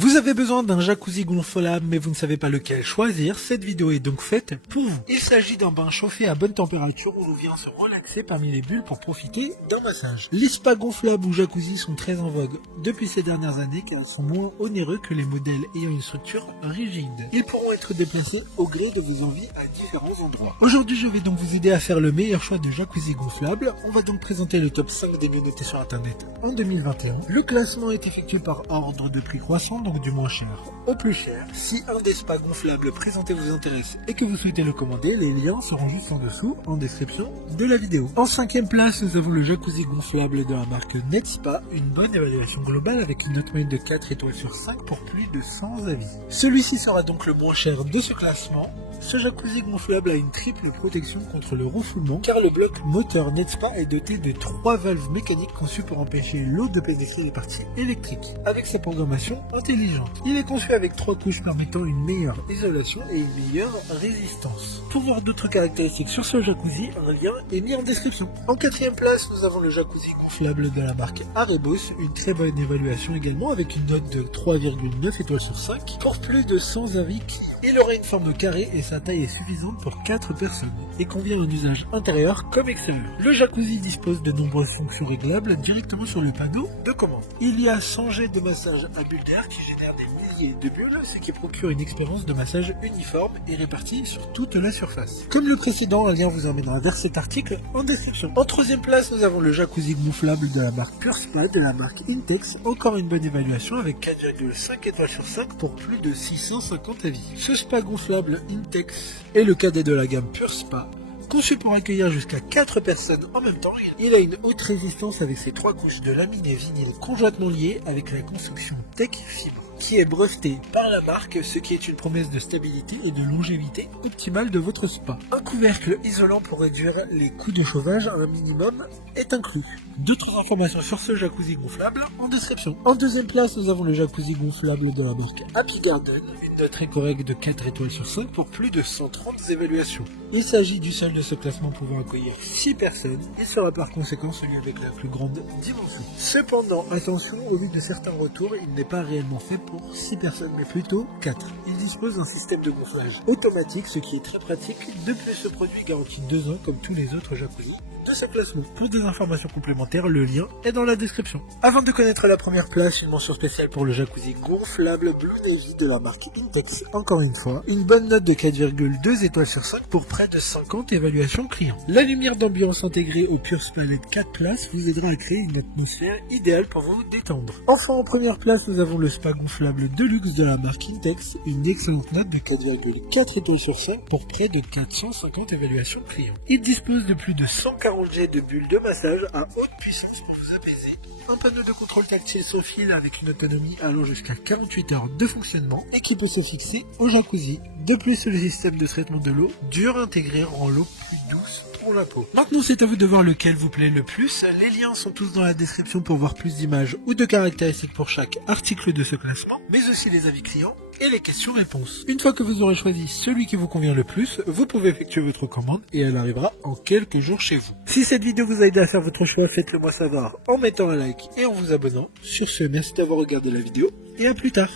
Vous avez besoin d'un jacuzzi gonflable mais vous ne savez pas lequel choisir, cette vidéo est donc faite pour vous. Il s'agit d'un bain chauffé à bonne température où l'on vient se relaxer parmi les bulles pour profiter d'un massage. Les spas gonflables ou jacuzzi sont très en vogue depuis ces dernières années car ils sont moins onéreux que les modèles ayant une structure rigide. Ils pourront être déplacés au gré de vos envies à différents endroits. Aujourd'hui je vais donc vous aider à faire le meilleur choix de jacuzzi gonflable. On va donc présenter le top 5 des mieux notés sur internet en 2021. Le classement est effectué par ordre de prix croissant, donc du moins cher au plus cher. Si un des spas gonflables présentés vous intéresse et que vous souhaitez le commander, les liens seront juste en dessous en description de la vidéo. En 5e place, nous avons le jacuzzi gonflable de la marque Netspa, une bonne évaluation globale avec une note moyenne de 4 étoiles sur 5 pour plus de 100 avis. Celui-ci sera donc le moins cher de ce classement. Ce jacuzzi gonflable a une triple protection contre le refoulement car le bloc moteur Netspa est doté de 3 valves mécaniques conçues pour empêcher l'eau de pénétrer les parties électriques avec sa programmation intelligente. Il est conçu avec 3 couches permettant une meilleure isolation et une meilleure résistance. Pour voir d'autres caractéristiques sur ce jacuzzi, un lien est mis en description. En 4e place, nous avons le jacuzzi gonflable de la marque Arebos, une très bonne évaluation également avec une note de 3,9 étoiles sur 5 pour plus de 100 avis. Il aura une forme carrée et sa taille est suffisante pour 4 personnes et convient à un usage intérieur comme extérieur. Le jacuzzi dispose de nombreuses fonctions réglables directement sur le panneau de commande. Il y a 100 jets de massage à bulles d'air qui génèrent des milliers de bulles, ce qui procure une expérience de massage uniforme et répartie sur toute la surface. Comme le précédent, un lien vous emmènera vers cet article en description. En 3e place, nous avons le jacuzzi gonflable de la marque Pure Spa de la marque Intex, encore une bonne évaluation avec 4,5 étoiles sur 5 pour plus de 650 avis. Ce spa gonflable Intex est le cadet de la gamme Pure Spa. Conçu pour accueillir jusqu'à 4 personnes en même temps, il a une haute résistance avec ses 3 couches de laminé vinyle conjointement liées avec la construction Tech Fibre, qui est brevetée par la marque, ce qui est une promesse de stabilité et de longévité optimale de votre spa. Un couvercle isolant pour réduire les coûts de chauffage à un minimum est inclus. D'autres informations sur ce jacuzzi gonflable en description. En 2e place, nous avons le jacuzzi gonflable de la marque Happy Garden, une note très correcte de 4 étoiles sur 5 pour plus de 130 évaluations. Il s'agit du seul de ce classement pouvant accueillir 6 personnes. Il sera par conséquent celui avec la plus grande dimension. Cependant, attention, au vu de certains retours, il n'est pas réellement fait pour 6 personnes, mais plutôt 4. Il dispose d'un système de gonflage automatique, ce qui est très pratique. De plus, ce produit garantit 2 ans comme tous les autres jacuzzi de ce classement. Pour des informations complémentaires, le lien est dans la description. Avant de connaître la première place, une mention spéciale pour le jacuzzi gonflable Blue Navy de la marque Intex. Encore une fois, une bonne note de 4,2 étoiles sur 5 pour près de 50 évaluations clients. La lumière d'ambiance intégrée au Pure Spa LED 4 places vous aidera à créer une atmosphère idéale pour vous détendre. Enfin, en première place, nous avons le spa gonflable Deluxe de la marque Intex, une excellente note de 4,4 étoiles sur 5 pour près de 450 évaluations clients. Il dispose de plus de 140 jets de bulles de massage à haute puissance pour vous apaiser, un panneau de contrôle tactile sans fil avec une autonomie allant jusqu'à 48 heures de fonctionnement et qui peut se fixer au jacuzzi. De plus, le système de traitement de l'eau dur intégré rend l'eau plus douce pour la peau. Maintenant, c'est à vous de voir lequel vous plaît le plus. Les liens sont tous dans la description pour voir plus d'images ou de caractéristiques pour chaque article de ce classement, mais aussi les avis clients et les questions-réponses. Une fois que vous aurez choisi celui qui vous convient le plus, vous pouvez effectuer votre commande et elle arrivera en quelques jours chez vous. Si cette vidéo vous a aidé à faire votre choix, faites-le moi savoir en mettant un like et en vous abonnant. Sur ce, merci d'avoir regardé la vidéo et à plus tard.